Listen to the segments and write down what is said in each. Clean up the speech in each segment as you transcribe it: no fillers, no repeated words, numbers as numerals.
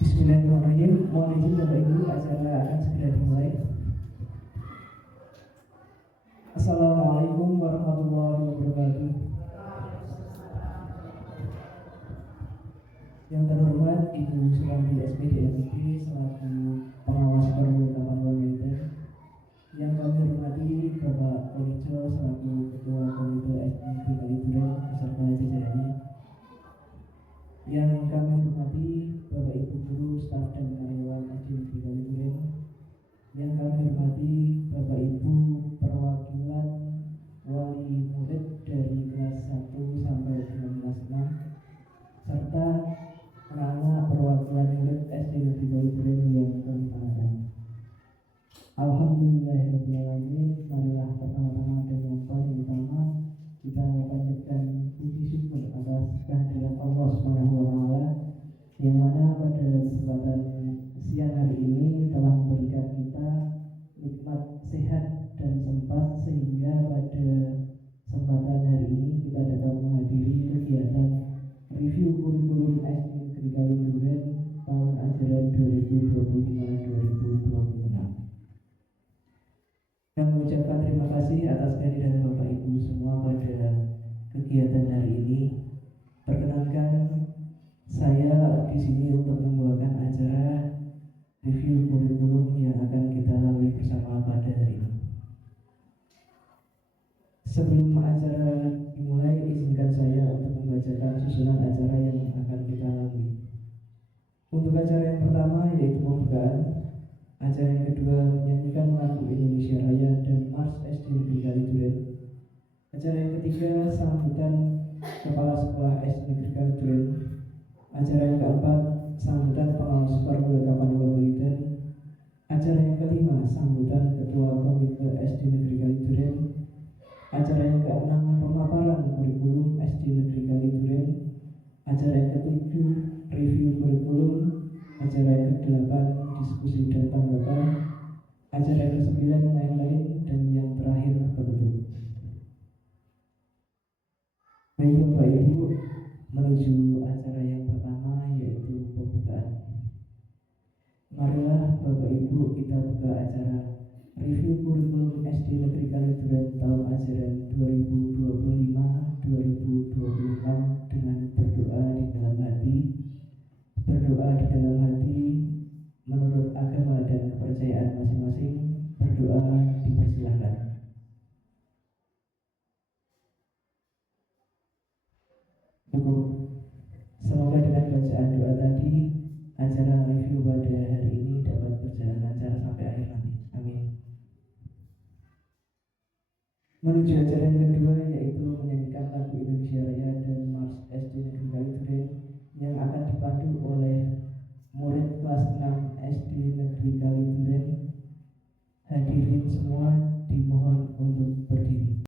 Bismillahirrahmanirrahim. Mohon izin Bapak Ibu, acara akan segera dimulai. Assalamualaikum warahmatullahi wabarakatuh. Yang terhormat Ibu Suranti SPD MIP selaku pengawas perwujudan militer. Yang kami hormati Bapak Olijo selaku Ketua Komite SDG Kaliduren beserta jajarannya. Yang kami hormati Bapak Ibu guru, staf dan karyawan SDG Kaliduren. Yang kami hormati Bapak Ibu perwakilan wali murid dari kelas 1 sampai dengan kelas 6 serta anak-anak perwakilan murid SD Negeri Kaliduren yang kami banggakan. Alhamdulillahirrahmanirrahim. Marilah pertama-tama dan yang paling utama kita panjatkan puji syukur atas kehadiran Allah SWT yang mana pada kesempatan siang hari ini telah memberikan kita nikmat sehat dan sempat sehingga pada kesempatan hari ini kita dapat menghadiri kegiatan review kurikulum SD Negeri Kaliduren tahun ajaran 2025-2026. Kami mengucapkan terima kasih atas kehadiran Bapak Ibu semua pada kegiatan hari ini. Perkenankan saya di sini untuk membawakan acara review kurikulum yang akan kita lalui bersama pada hari ini. Sebelum acara dimulai, izinkan saya untuk membacakan susunan acara yang akan kita lalui. Untuk acara yang pertama yaitu pembukaan. Acara yang kedua menyanyikan lagu Indonesia Raya dan Mars SD Negeri Kaliduren. Acara yang ketiga sambutan Kepala Sekolah SD Negeri Kaliduren. Acara yang keempat sambutan pengawas perwujudan militer. Acara yang kelima sambutan Ketua Komite SD Negeri Kaliduren. Acara yang keenam pemaparan kurikulum SD Negeri Kaliduren. Acara yang ketujuh review kurikulum. Acara yang ke-8 diskusi dan tanggapan. Acara yang ke-9 lain-lain, dan yang terakhir penutup. Baik Bapak Ibu, menuju acara yang pertama yaitu pembukaan. Marilah Bapak Ibu kita buka acara review kurikulum SD Negeri Kaliduren tahun ajaran 2025-2026 dengan berdoa di dalam hati. Berdoa di dalam hati menurut agama dan kepercayaan masing-masing. Berdoa dipersilahkan. Cukup. Semoga dengan bacaan doa tadi acara review pada hari ini dapat berjalan lancar sampai akhir nanti. Amin. Menuju acara yang kedua yaitu menyanyikan lagu Indonesia Raya dan Mars SD Negeri Kaliduren yang akan dipandu oleh murid kelas 6 SD Negeri Kaliduren. Hadirin semua dimohon untuk berdiri.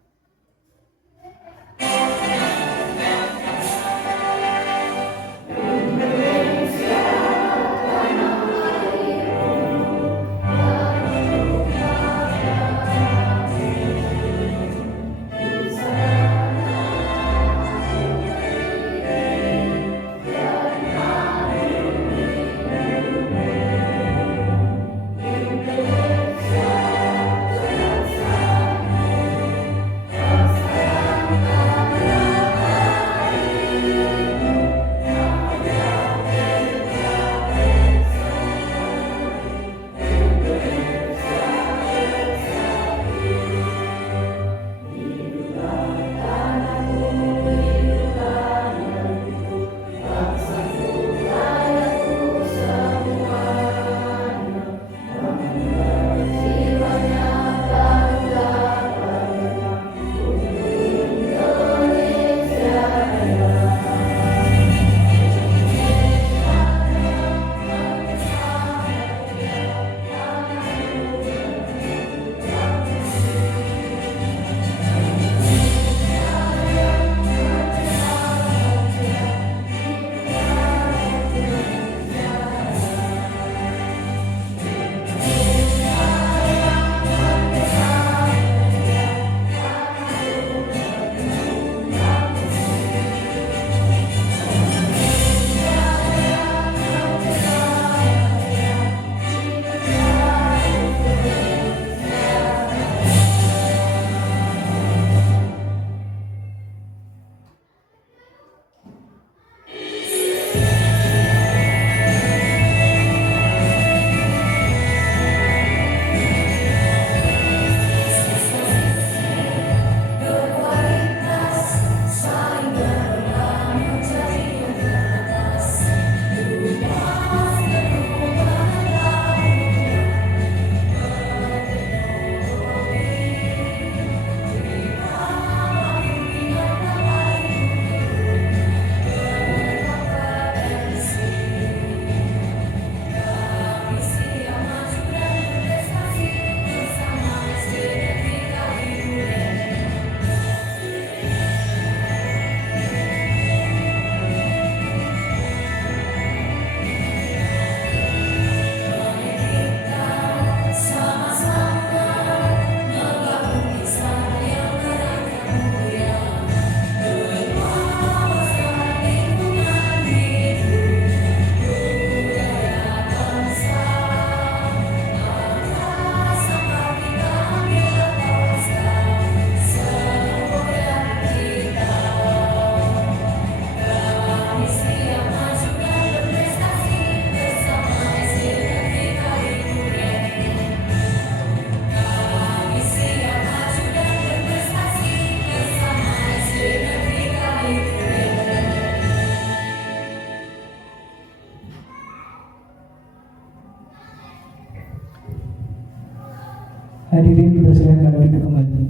Hadirin dipersilakan duduk kembali.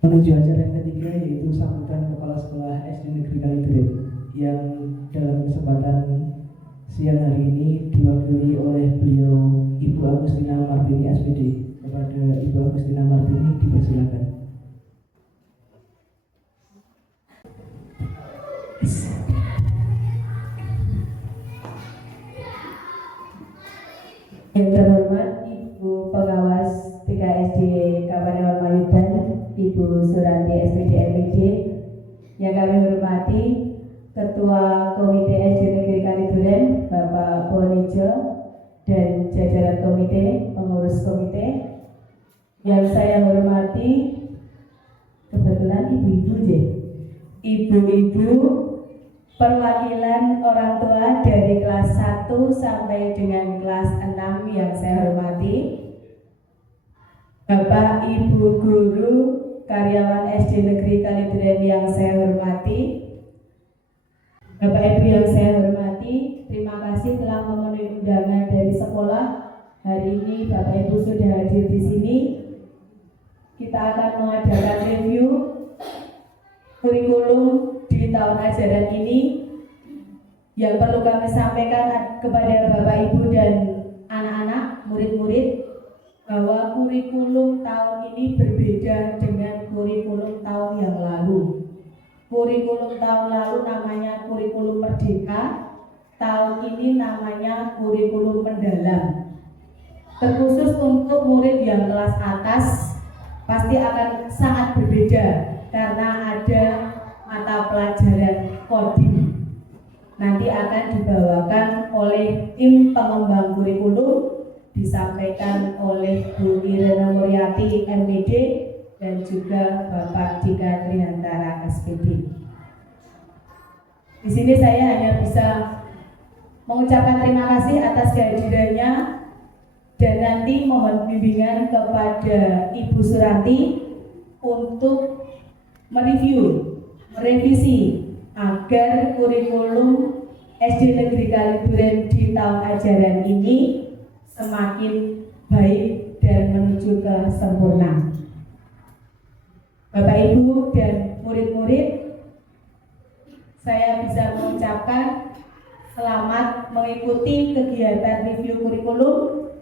Menuju acara yang ketiga, yaitu sambutan Kepala Sekolah SD Negeri Kaliduren yang dalam kesempatan siang hari ini diwakili oleh beliau Ibu Agustina Martini SPD. Kepada Ibu Agustina Martini dipersilakan. Yang terhormat Ibu Pengawas PKSD Kabupaten Mayudan, Ibu Suranti SPD MPD, yang kami hormati Ketua Komite SD Negeri Kaliduren Bapak Bonijo dan jajaran komite, pengurus komite, yang saya hormati kebetulan ibu-ibu perwakilan orang tua dari kelas 1 sampai dengan kelas 6 yang saya hormati, Bapak Ibu guru karyawan SD Negeri Kaliduren yang saya hormati, Bapak Ibu yang saya hormati, terima kasih telah memenuhi undangan dari sekolah. Hari ini Bapak Ibu sudah hadir di sini. Kita akan mengadakan review kurikulum di tahun ajaran ini. Yang perlu kami sampaikan kepada Bapak Ibu dan anak-anak, murid-murid, bahwa kurikulum tahun ini berbeda dengan kurikulum tahun yang lalu. Kurikulum tahun lalu namanya kurikulum merdeka, tahun ini namanya kurikulum mendalam. Terkhusus untuk murid yang kelas atas pasti akan sangat berbeda karena ada mata pelajaran coding. Nanti akan dibawakan oleh tim pengembang kurikulum, disampaikan oleh Bu Irena Muryati MPD dan juga Bapak Dika Trihantara SPD. Di sini saya hanya bisa mengucapkan terima kasih atas kehadirannya dan nanti mohon bimbingan kepada Ibu Suranti untuk merevisi agar kurikulum SD Negeri Kaliduren di tahun ajaran ini semakin baik dan menuju ke sempurna. Bapak Ibu dan murid-murid, saya bisa mengucapkan selamat mengikuti kegiatan review kurikulum.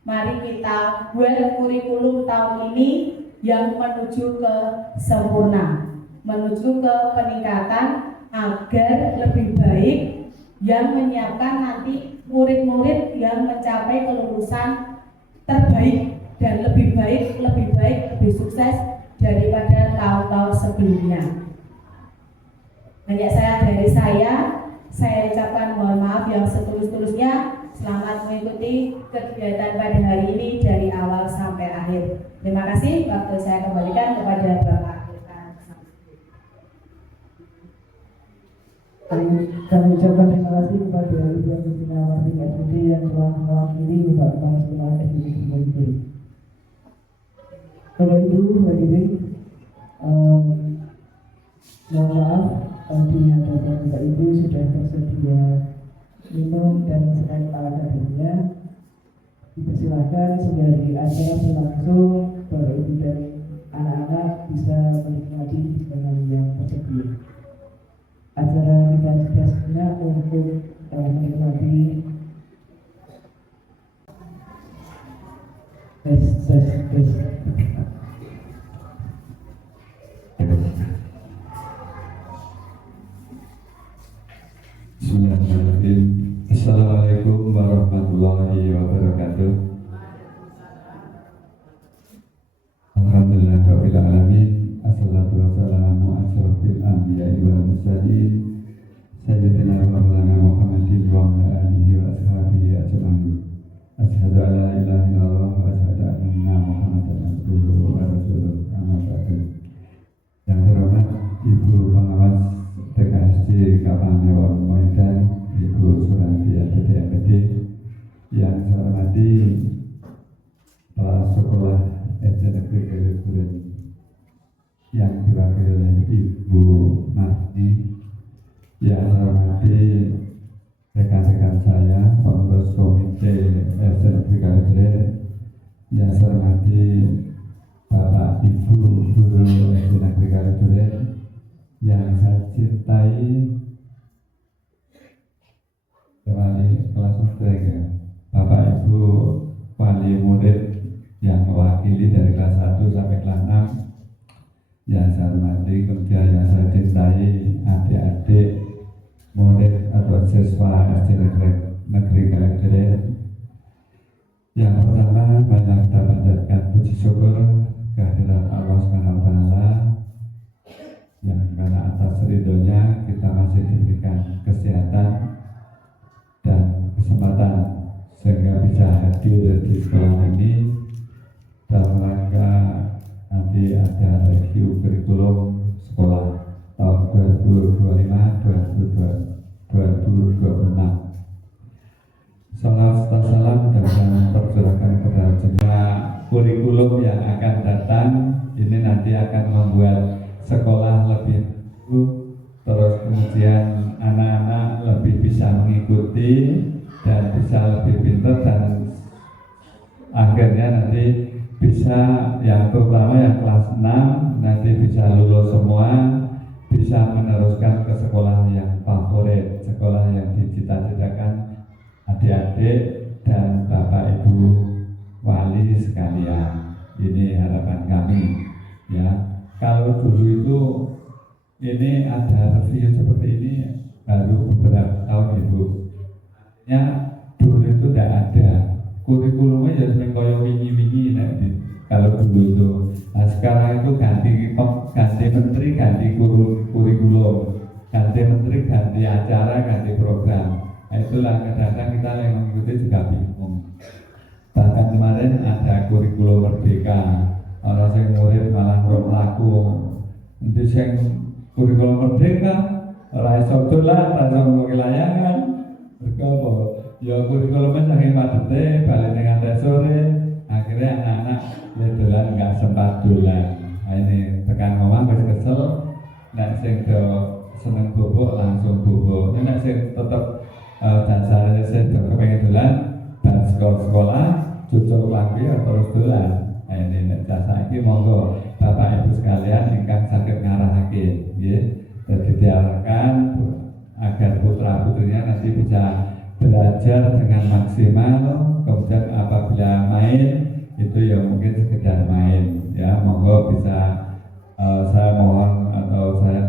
Mari kita buat kurikulum tahun ini yang menuju ke sempurna, menuju ke peningkatan agar lebih baik, yang menyiapkan nanti murid-murid yang mencapai kelulusan terbaik dan lebih baik, lebih sukses daripada tahun-tahun sebelumnya. Hanya dari saya ucapkan mohon maaf yang setulus-tulusnya. Selamat mengikuti kegiatan pada hari ini dari awal sampai akhir. Terima kasih. Waktu saya kembalikan kepada Bapak. Kami ucapkan terima kasih kepada Ibu Agustina Martini SPD yang telah mewakili Bapak Kepala Sekolah SD Negeri Kaliduren. Bapak Ibu hadirin, mohon maaf di hadapan Bapak Ibu sudah tersedia minum dan snack ala kadarnya. Dipersilahkan sembari acara berlangsung, Bapak Ibu dan anak-anak bisa menikmati hidangan yang tersedia. Acara kita tugasnya untuk menikmati tes. Bismillahirrahmanirrahim. Assalamualaikum warahmatullahi wabarakatuh. Alhamdulillahirabbil alamin. Assalatu wassalamu ala asyrofil anbiya'i wal mursalin sayyidina Maulana Muhammadin wa ala alihi wa ashabihi ajma'in. Asyhadu an la ilaha illallah wa asyhadu anna Muhammadan abduhu wa rasuluh. Amma ba'du. Yang terhormat Ibu Pengawas PKSD Kabupaten Mayudan, Ibu Suranti SPD MPD, yang saya hormati Kepala Sekolah SD Negeri Kaliduren yang diwakili oleh Ibu Marti, yang saya hormati hormati rekan-rekan saya, pengurus komite SNP Kalideres, yang saya hormati Bapak Ibu Guru SD Negeri Kalideres, yang saya cintai, wali kelas mereka, Bapak Ibu wali murid yang mewakili dari kelas 1 sampai kelas 6, yang saya hormati, kemudian yang saya cintai adik-adik murid atau siswa SD Negeri Kalideres. Yang pertama, banyak kita panjatkan puji syukur kehadiran Allah Subhanahu wa Ta'ala, yang karena atas ridhonya kita masih diberikan kesehatan dan kesempatan sehingga bisa hadir di sekolah ini dalam rangka nanti ada review kurikulum sekolah tahun 2025-2026. Salam serta salam dan kami persilakan kepada semua kurikulum yang akan datang. Ini nanti akan membuat sekolah lebih bagus, terus kemudian anak-anak lebih bisa mengikuti dan bisa lebih pintar, dan akhirnya nanti bisa yang terutama yang kelas 6 nanti bisa lulus semua, bisa meneruskan ke sekolah yang favorit, sekolah yang dicita-citakan adik-adik dan Bapak Ibu wali sekalian. Ini harapan kami ya. Kalau dulu itu ini ada review seperti ini baru beberapa tahun itu. Ya dulu itu tidak ada kurikulumnya, ya seperti koyo wingi-wingi nanti. Kalau dulu itu, nah sekarang itu ganti menteri, ganti kurikulum, ganti menteri, ganti acara, ganti program. Nah, itulah kadang-kadang kita yang mengikuti juga bingung. Bahkan kemarin ada kurikulum merdeka, orang yang murid malah laku. Nanti yang kurikulum merdeka, raiso dolan, raiso mengilayangan, berkobo. Ya kurikulumnya saking padete, balik dengan sore, akhirnya anak-anak dolan nggak sempat dolan. Nah ini tekan ngomong wis kesel, nek sing do seneng bubuk langsung bubuk. Nek sing tetep dasarnya sing do kepengen dolan, bar sekolah cucuk lagi terus dolan. Nah ini nek jasa iki monggo Bapak Ibu sekalian ingkang saged ngarahake, nggih. Jadi diarahkan agar putra-putrinya nanti bisa belajar dengan maksimal, kemudian apabila main itu ya mungkin sekedar main ya, monggo bisa saya mohon atau saya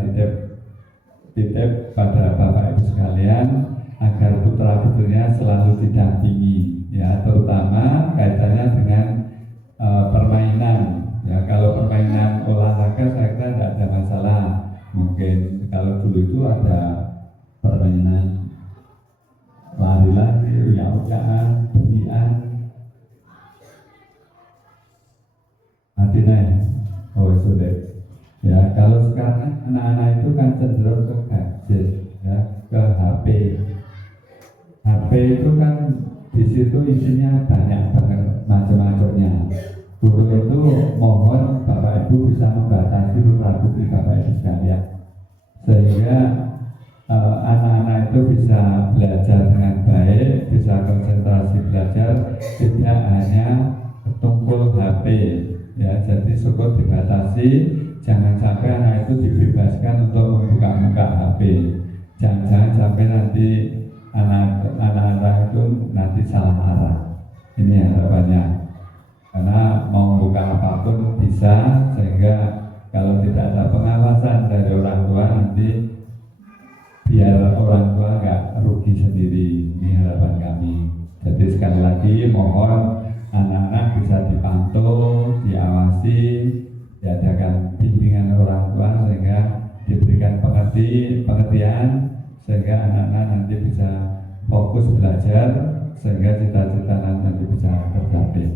titip pada Bapak Ibu sekalian agar putra-putrinya selalu didampingi ya, terutama kaitannya dengan permainan ya. Kalau permainan olahraga saya kira tidak ada masalah, mungkin kalau dulu itu ada permainan lari-lari, uyak-uyakan, berian, artinya oh sudah ya. Kalau sekarang anak-anak itu kan cenderung ke gadget ya, ke HP. HP itu kan di situ isinya banyak banget macam-macamnya. Guru itu mohon Bapak Ibu bisa membatasi putra-putri Bapak Ibu sekalian, sehingga anak-anak itu bisa belajar dengan baik, bisa konsentrasi belajar, tidak hanya tumpul HP ya. Jadi syukur dibatasi, jangan sampai anak itu dibebaskan untuk membuka-buka HP. Jangan sampai nanti anak-anak itu nanti salah arah. Ini harapannya, karena mau buka apapun bisa, sehingga kalau tidak ada pengawasan dari orang tua nanti biar orang tua nggak rugi sendiri. Ini harapan kami. Jadi sekali lagi mohon anak-anak bisa dipantau, diawasi, diadakan bimbingan orang tua sehingga diberikan pengertian sehingga anak-anak nanti bisa fokus belajar, sehingga cita-cita nanti bisa tercapai.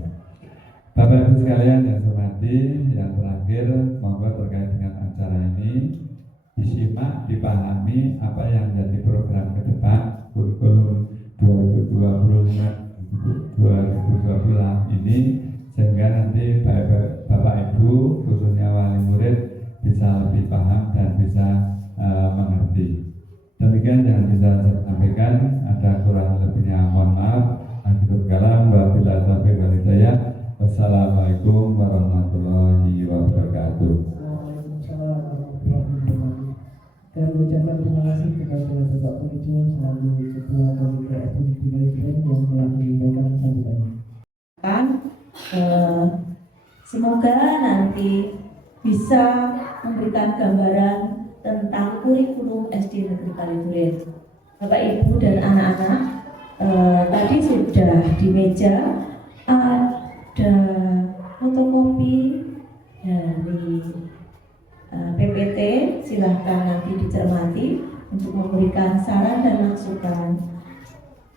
Bapak Ibu sekalian yang saya hormati, yang terakhir monggo terkait dengan acara ini disimak, dipahami apa yang menjadi program ke depan kurikulum 2025-2026 ini, sehingga nanti Bapak Ibu khususnya wali murid bisa lebih paham dan bisa mengerti. Demikian demikian yang bisa saya sampaikan. Ada kurang lebihnya mohon maaf. Akhirul kalam wabillahi taufiq wal hidayah. Wassalamualaikum warahmatullahi wabarakatuh. Waalaikumsalam warahmatullahi wabarakatuh. Dan mengucapkan terima kasih kepada Bapak Penijo selaku Ketua Komite Eksekutif Manajemen yang telah menyampaikan sambutannya. Semoga nanti bisa memberikan gambaran tentang kurikulum SD Negeri Kaliduren. Bapak Ibu dan anak-anak, tadi sudah di meja ada fotokopi dari PPT, silahkan nanti dicermati untuk memberikan saran dan masukan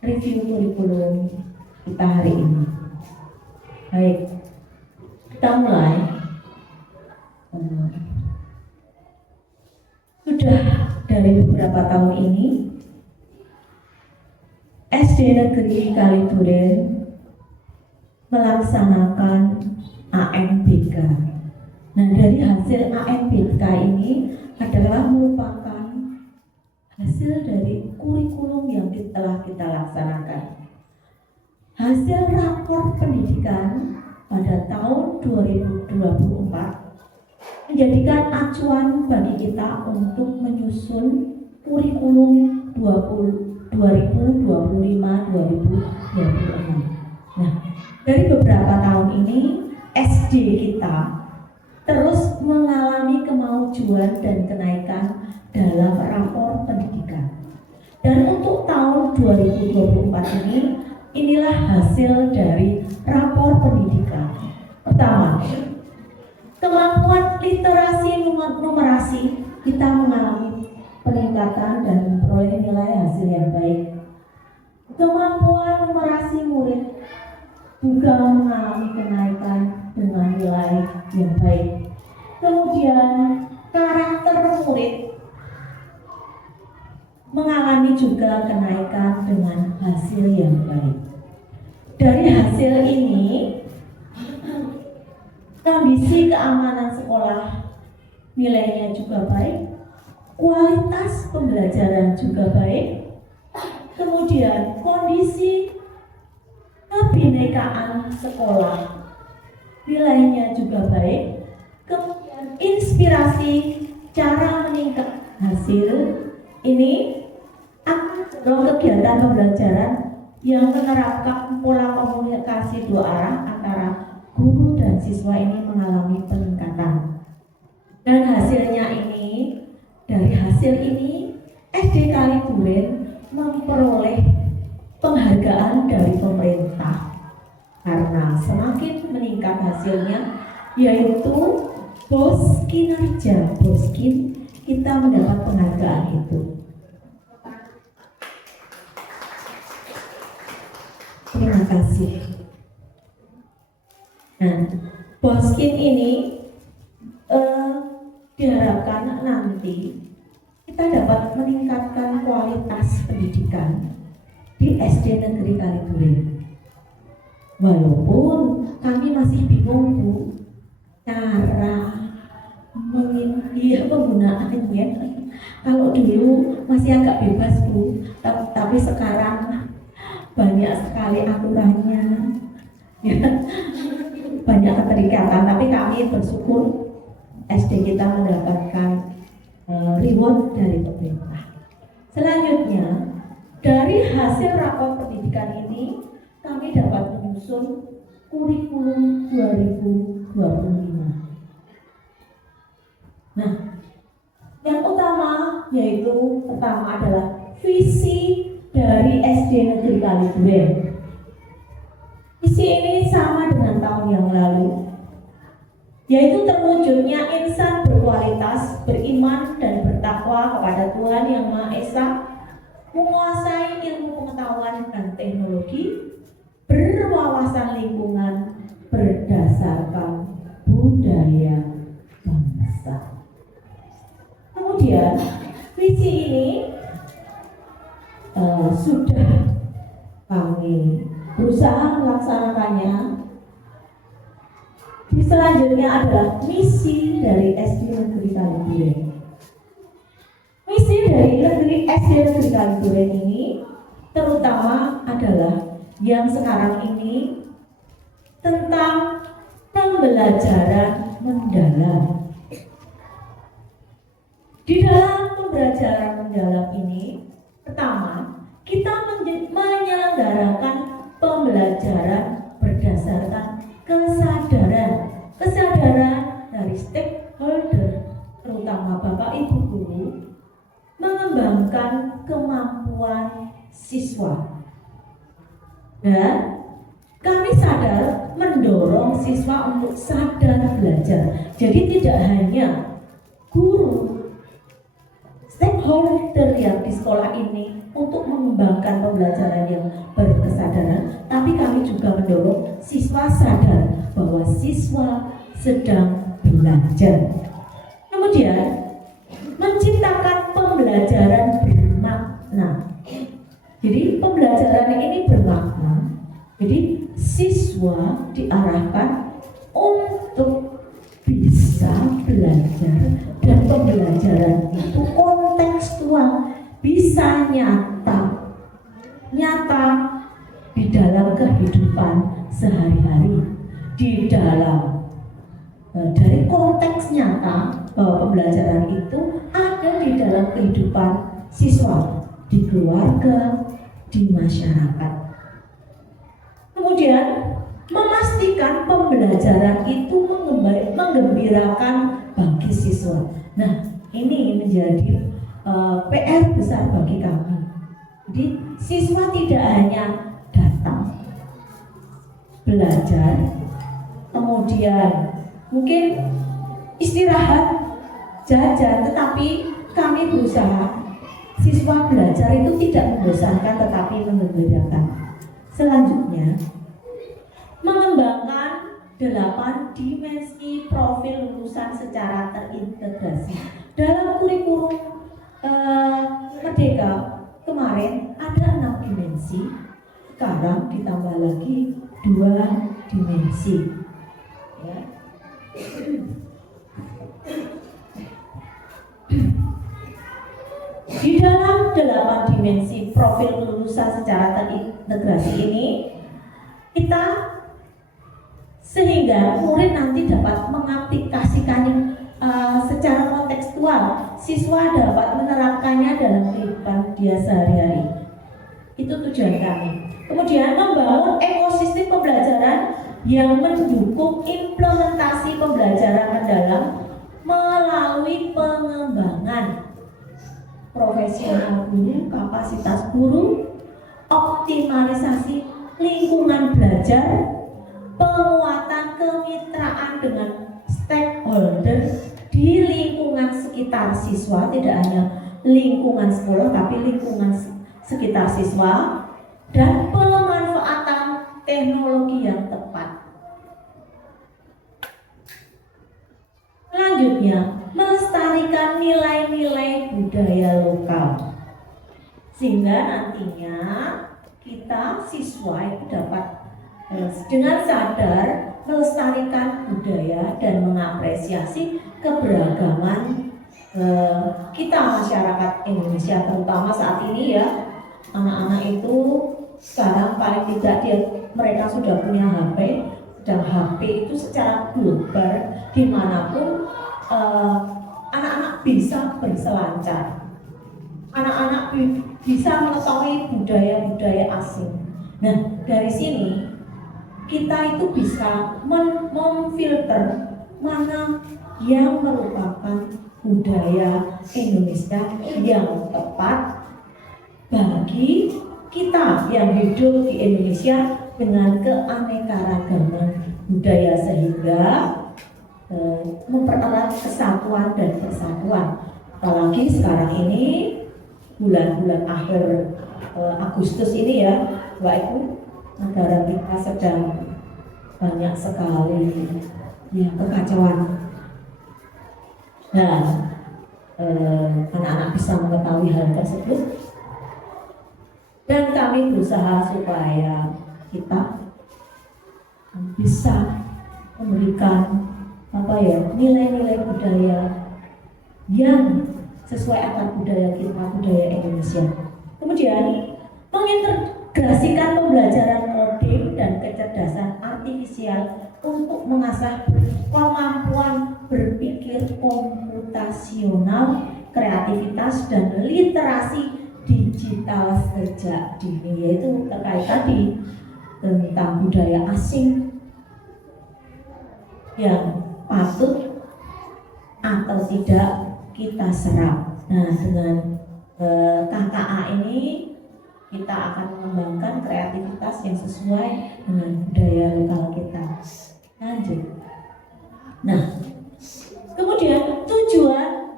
review kurikulum kita hari ini. Baik, kita mulai. Sudah dari beberapa tahun ini SD Negeri Kaliduren melaksanakan AMBK. Nah, dari hasil AMBK ini adalah merupakan hasil dari kurikulum yang telah kita laksanakan. Hasil rapor pendidikan pada tahun 2024 menjadikan acuan bagi kita untuk menyusun kurikulum 2025-2026. Nah, dari beberapa tahun ini SD kita terus mengalami kemajuan dan kenaikan dalam rapor pendidikan. Dan untuk tahun 2024 ini, inilah hasil dari rapor pendidikan. Pertama, kemampuan literasi numerasi kita mengalami peningkatan dan memperoleh nilai hasil yang baik. Kemampuan numerasi murid juga mengalami kenaikan dengan nilai yang baik. Kemudian karakter murid mengalami juga kenaikan dengan hasil yang baik. Dari hasil ini, kondisi keamanan sekolah nilainya juga baik, kualitas pembelajaran juga baik, kemudian kondisi kebinekaan sekolah nilainya juga baik, kemudian inspirasi cara meningkat hasil ini akan kegiatan pembelajaran yang menerapkan pola komunikasi dua arah antara guru dan siswa ini mengalami peningkatan. Dan hasilnya ini, dari hasil ini SD Kaliduren memperoleh penghargaan dari pemerintah karena semakin meningkat hasilnya, yaitu BOS kinerja, BOSKIN, kita mendapat penghargaan itu. Terima kasih. Nah, BOSKIN ini diharapkan nanti kita dapat meningkatkan kualitas pendidikan di SD Negeri Kaliduren. Walaupun kami masih bingung, Bu, cara penggunaannya. Kalau dulu masih agak bebas, Bu, tapi sekarang banyak sekali aturannya, ya, banyak keterikatan. Tapi kami bersyukur SD kita mendapatkan reward dari pemerintah. Selanjutnya, dari hasil rapor pendidikan ini, kami dapat menyusun kurikulum 2025. Nah, yang utama yaitu pertama adalah visi dari SD Negeri Kaliduren. Visi ini sama dengan tahun yang lalu, yaitu terwujudnya insan berkualitas, beriman dan bertakwa kepada Tuhan Yang Maha Esa, menguasai ilmu pengetahuan dan teknologi, berwawasan lingkungan berdasarkan budaya bangsa. Kemudian visi ini sudah kami berusaha melaksanakannya. Selanjutnya adalah misi dari SD Negeri Kaliduren. Misi dari SD Negeri Kaliduren ini terutama adalah yang sekarang ini tentang pembelajaran mendalam. Di dalam pembelajaran mendalam ini, pertama, kita menyelenggarakan pembelajaran berdasarkan kesadaran dari stakeholder, terutama Bapak Ibu guru, mengembangkan kemampuan siswa. Dan kami sadar mendorong siswa untuk sadar belajar. Jadi tidak hanya guru, stakeholder yang di sekolah ini untuk mengembangkan pembelajaran yang berkesadaran, tapi kami juga mendorong siswa sadar bahwa siswa sedang belajar. Kemudian menciptakan pembelajaran bermakna. Jadi pembelajaran ini bermakna. Jadi siswa diarahkan untuk bisa belajar, dan pembelajaran itu kontekstual, bisa nyata di dalam kehidupan sehari-hari, di dalam dari konteks nyata bahwa pembelajaran itu ada di dalam kehidupan siswa, di keluarga, di masyarakat. Kemudian memastikan pembelajaran itu menggembirakan bagi siswa. Nah, ini menjadi PR besar bagi kami. Jadi siswa tidak hanya datang belajar, kemudian mungkin istirahat, jajan, tetapi kami berusaha siswa belajar itu tidak membosankan tetapi menggembirakan. Selanjutnya, mengembangkan 8 dimensi profil lulusan secara terintegrasi. Dalam kurikulum Merdeka kemarin ada 6 dimensi, sekarang ditambah lagi 2 dimensi. Ya. Di dalam 8 dimensi profil lulusan secara terintegrasi ini, kita sehingga murid nanti dapat mengaplikasikannya secara kontekstual, siswa dapat menerapkannya dalam kehidupan dia sehari-hari. Itu tujuan kami. Kemudian membangun ekosistem pembelajaran yang mendukung implementasi pembelajaran mendalam melalui pengembangan profesional guru, kapasitas guru, optimalisasi lingkungan belajar, penguatan kemitraan dengan stakeholder di lingkungan sekitar siswa, tidak hanya lingkungan sekolah tapi lingkungan sekitar siswa, dan pemanfaatan teknologi yang tepat. Selanjutnya, melestarikan nilai-nilai budaya lokal, sehingga nantinya kita siswa itu dapat dengan sadar melestarikan budaya dan mengapresiasi keberagaman kita masyarakat Indonesia, terutama saat ini ya, anak-anak itu sekarang paling tidak mereka sudah punya HP, dan HP itu secara global dimanapun anak-anak bisa berselancar, anak-anak bisa mengetahui budaya-budaya asing. Nah, dari sini kita itu bisa memfilter mana yang merupakan budaya Indonesia yang tepat bagi kita yang hidup di Indonesia dengan keanekaragaman budaya, sehingga mempererat kesatuan dan persatuan. Apalagi sekarang ini bulan-bulan akhir Agustus ini ya, Bapak Ibu, negara kita sedang banyak sekali ya kekacauan. Nah, anak-anak bisa mengetahui hal tersebut, dan kami berusaha supaya kita bisa memberikan nilai-nilai budaya yang sesuai akar budaya kita, budaya Indonesia. Kemudian mengintegrasikan pembelajaran coding dan kecerdasan artifisial untuk mengasah kemampuan berpikir komputasional, kreativitas, dan literasi digital sejak dini, yaitu terkait tadi tentang budaya asing yang patut atau tidak kita serap. Nah, dengan KKA ini kita akan mengembangkan kreativitas yang sesuai dengan budaya lokal kita. Lanjut. Nah, kemudian tujuan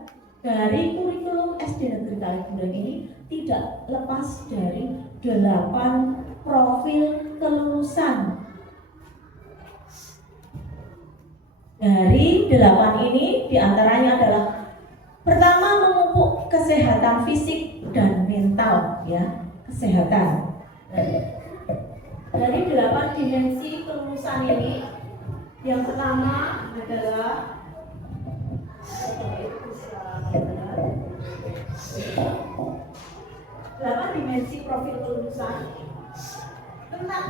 dari kurikulum SD Negeri Kalibulan ini tidak lepas dari 8 profil kelulusan. Dari 8 ini diantaranya adalah pertama, memupuk kesehatan fisik dan mental, ya, kesehatan. Dari 8 dimensi kelulusan ini, yang pertama adalah dimensi profil kelulusan tentang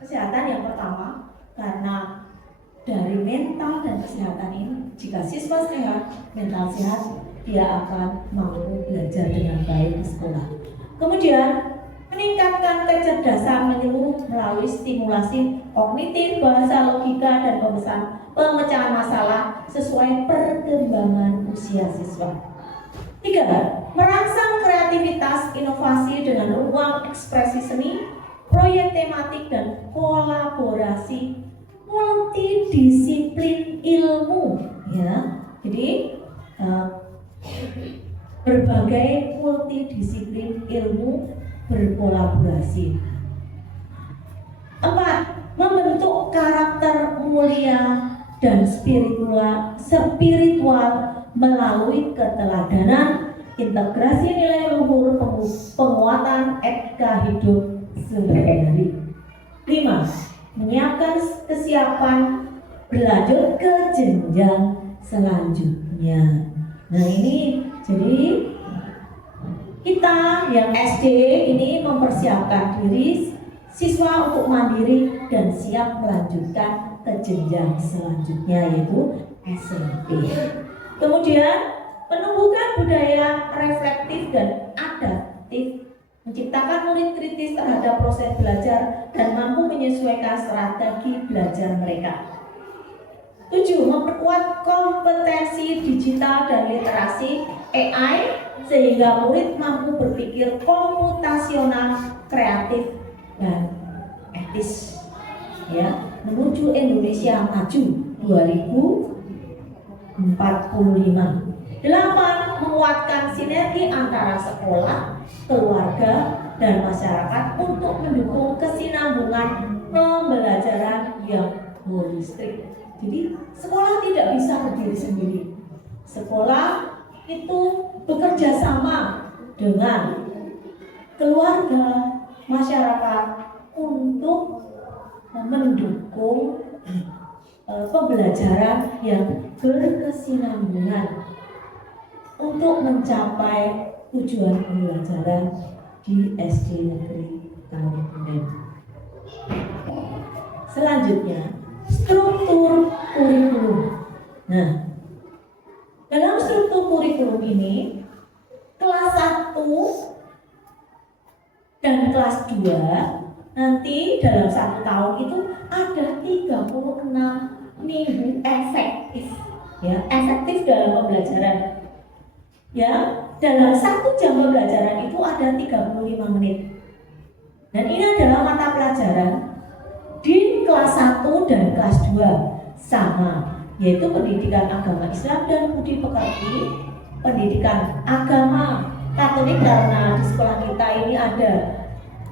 kesehatan yang pertama, karena dari mental dan kesehatan ini, jika siswa sehat, mental sehat, dia akan mampu belajar dengan baik di sekolah. Kemudian meningkatkan kecerdasan menyeluruh melalui stimulasi kognitif, bahasa, logika, dan pemecahan masalah sesuai perkembangan usia siswa. 3. Merangsang kreativitas, inovasi dengan ruang ekspresi seni, proyek tematik, dan kolaborasi multidisiplin ilmu, ya. Jadi berbagai multidisiplin ilmu berkolaborasi. 4. Membentuk karakter mulia dan spiritual melalui keteladanan, integrasi nilai luhur, penguatan etika hidup sehari-hari. 5. Menyiapkan kesiapan berlanjut ke jenjang selanjutnya. Nah, ini jadi kita yang SD ini mempersiapkan diri siswa untuk mandiri dan siap melanjutkan ke jenjang selanjutnya, yaitu SMP. Kemudian menumbuhkan budaya reflektif dan adaptif, menciptakan murid kritis terhadap proses belajar dan mampu menyesuaikan strategi belajar mereka. 7. Memperkuat kompetensi digital dan literasi AI sehingga murid mampu berpikir komputasional, kreatif, dan etis, ya, menuju Indonesia maju 2045. 8. Menguatkan sinergi antara sekolah, keluarga, dan masyarakat untuk mendukung kesinambungan pembelajaran yang holistik. Jadi sekolah tidak bisa berdiri sendiri. Sekolah itu bekerja sama dengan keluarga, masyarakat untuk mendukung pembelajaran yang berkesinambungan untuk mencapai tujuan pembelajaran di SD Negeri Kalibulan. Selanjutnya, struktur kurikulum. Nah, dalam struktur kurikulum ini, kelas 1 dan kelas 2 nanti dalam 1 tahun itu ada 36 minggu efektif, ya, efektif dalam pembelajaran. Ya, dalam 1 jam pembelajaran itu ada 35 menit. Dan ini adalah mata pelajaran di kelas 1 dan kelas 2 sama, yaitu pendidikan agama Islam dan budi pekerti, pendidikan agama Katolik, karena di sekolah kita ini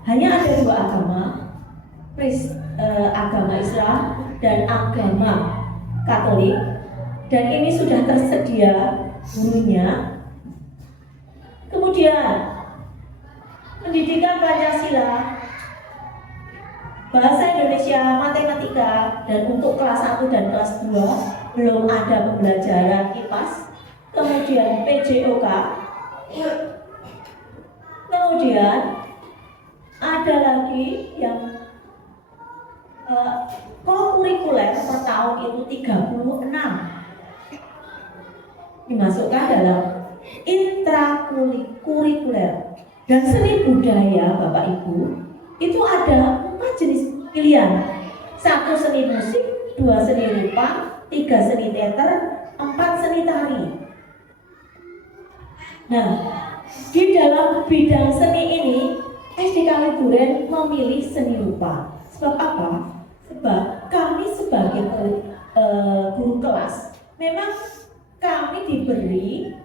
hanya ada 2 agama, agama Islam dan agama Katolik, dan ini sudah tersedia gurunya. Kemudian pendidikan Pancasila, bahasa Indonesia, matematika, dan untuk kelas 1 dan kelas 2 belum ada pembelajaran IPAS. kemudian PJOK, kemudian ada lagi yang kokurikuler per tahun itu 36 dimasukkan dalam intrakurikuler. Dan seni budaya Bapak Ibu itu ada 4 jenis pilihan. 1 seni musik, 2 seni rupa, 3 seni teater, 4 seni tari. Nah, di dalam bidang seni ini SD Kami Duren memilih seni rupa. Sebab apa? Sebab kami sebagai guru kelas memang kami diberi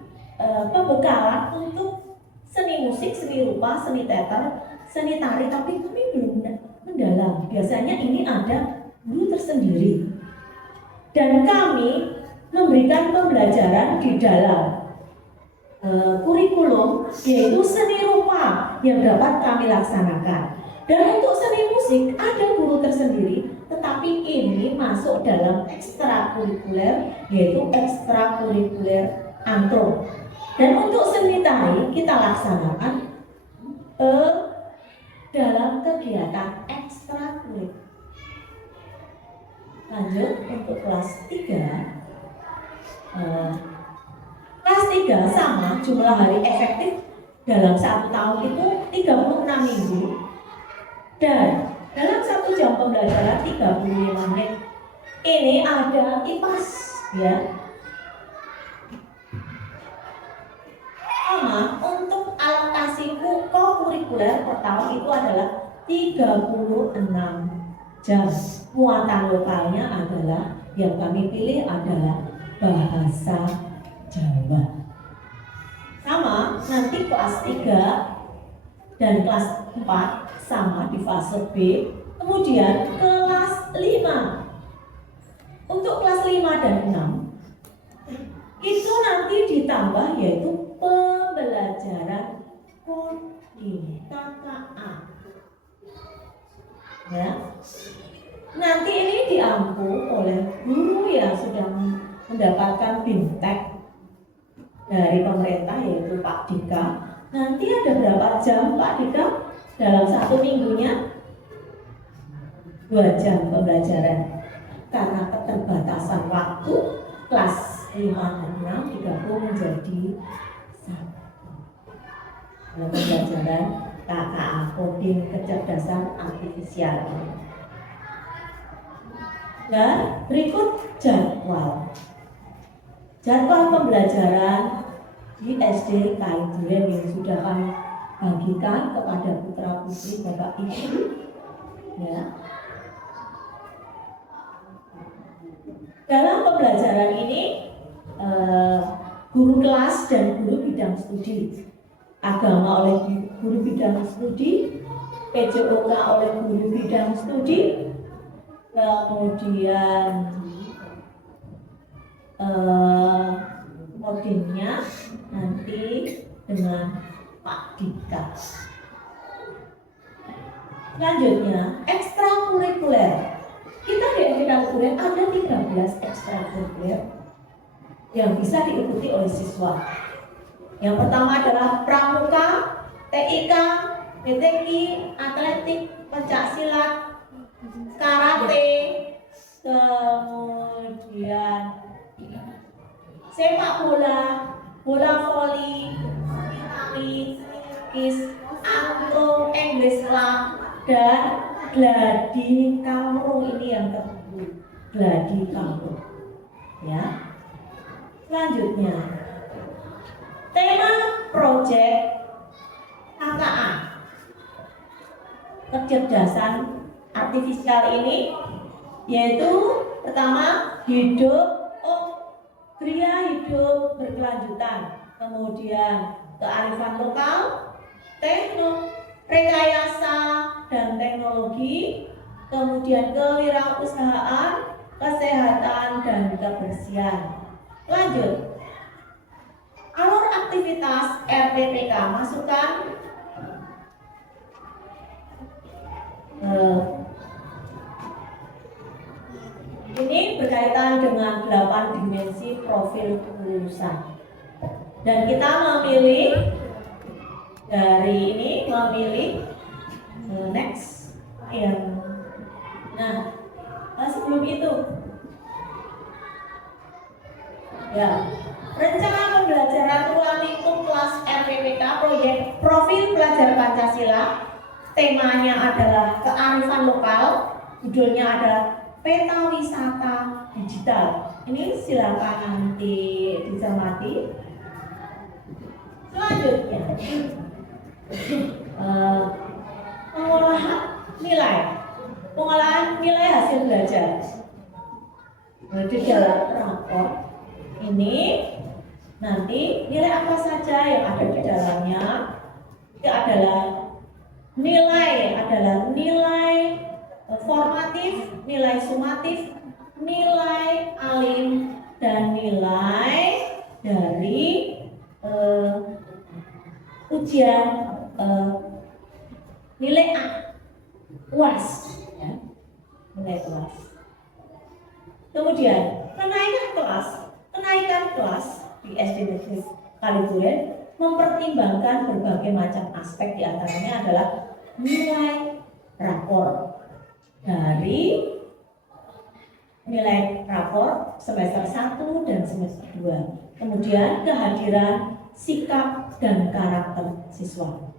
pembekalan untuk seni musik, seni rupa, seni teater, seni tari, tapi kami belum mendalam. Biasanya ini ada guru tersendiri. Dan kami memberikan pembelajaran di dalam kurikulum, yaitu seni rupa yang dapat kami laksanakan. Dan untuk seni musik ada guru tersendiri, tetapi ini masuk dalam ekstrakurikuler, yaitu ekstrakurikuler antro. Dan untuk seni tari kita laksanakan dalam kegiatan ekstrakurikuler. Lanjut untuk kelas 3. Kelas 3 sama, jumlah hari efektif dalam 1 tahun itu 36 minggu. Dan dalam 1 jam pembelajaran 35 menit. Ini ada IPAS ya. Sama untuk alokasi kokurikuler per tahun itu adalah 36 jam. Muatan lokalnya adalah yang kami pilih adalah bahasa Jawa. Sama, nanti kelas 3 dan kelas 4 sama di fase B. Kemudian kelas 5. Untuk kelas 5 dan 6 itu nanti ditambah yaitu pembelajaran coding KKA. Ya. Nanti ini diampu oleh guru yang sudah mendapatkan BIMTEK dari pemerintah yaitu Pak Dika. Nanti ada berapa jam Pak Dika? Dalam 1 minggunya 2 jam pembelajaran. Karena keterbatasan waktu, kelas 5 dan 6 digabung menjadi 1. Pembelajaran KKA, coding kecerdasan artifisial. Dan berikut jadwal pembelajaran di SD KI Duren yang sudah kami bagikan kepada putra putri Bapak Ibu. Ya. Dalam pembelajaran ini guru kelas dan guru bidang studi agama oleh guru bidang studi, PJOK oleh guru bidang studi, kemudian codingnya nanti dengan Pak Dika. Selanjutnya, ekstrakurikuler. Kita di SD Kami Duren ada 13 ekstrakurikuler yang bisa diikuti oleh siswa. Yang pertama adalah pramuka, TIK, BTK, atletik, pencaksilat, karate, kemudian sepak bola, bola voli, tari, lukis, angklung, English club, dan gladi kampung. Ini yang tersebut gladi kampung. Ya. Selanjutnya, tema proyek KKA kecerdasan artifisial ini yaitu pertama gria hidup berkelanjutan, kemudian kearifan lokal, rekayasa dan teknologi, kemudian kewirausahaan, kesehatan dan kebersihan. Lanjut, alur aktivitas RPPK masukkan ini berkaitan dengan 8 dimensi profil kelulusan. Dan kita memilih dari ini, next yang sebelum itu ya, rencana pembelajaran ruang lingkup kelas RPPK proyek profil pelajar Pancasila, temanya adalah kearifan lokal, judulnya adalah peta wisata digital. Ini silakan nanti dicermati. Selanjutnya pengolahan nilai hasil belajar. Di dalam rapor ini nanti nilai apa saja yang ada di dalamnya itu adalah nilai formatif, nilai sumatif, nilai alim, dan nilai dari ujian nilai UAS ya, nilai UAS. Kemudian kenaikan kelas di SD Negeri Kaliburen mempertimbangkan berbagai macam aspek, diantaranya adalah nilai rapor dari nilai rapor semester 1 dan semester 2. Kemudian kehadiran sikap dan karakter siswa.